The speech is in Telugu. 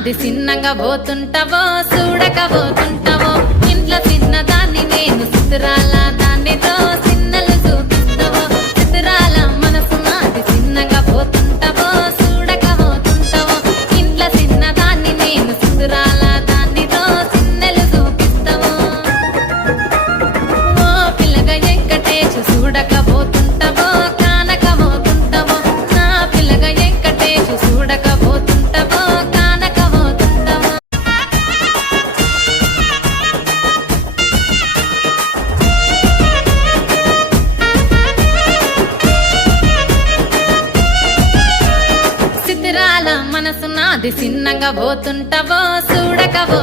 నాది సిన్నంగా పోతుంటావో చూడకపోతుంటావో ఇంట్లో చిన్నదాన్ని నేను చిత్రాల దాన్నితో చిన్నలు చూపిస్తావో చిత్రాల మనసు నాది చిన్నగా పోతుంటావో చూడకపోతుంటావో ఇంట్లో చిన్నదాన్ని నేను చిత్రాల దాన్నితో చిన్నలు చూపిస్తావో ఓ పిల్లగా వెంకటేశు చూడకపోతుంటావో కానకపోతుంటావో నా పిల్లగా వెంకటేశు చూడకపోతుంటావో కానకపోతుంటావో చిత్రాల మనసు నాది చిన్నగా పోతుంటావో చూడకపో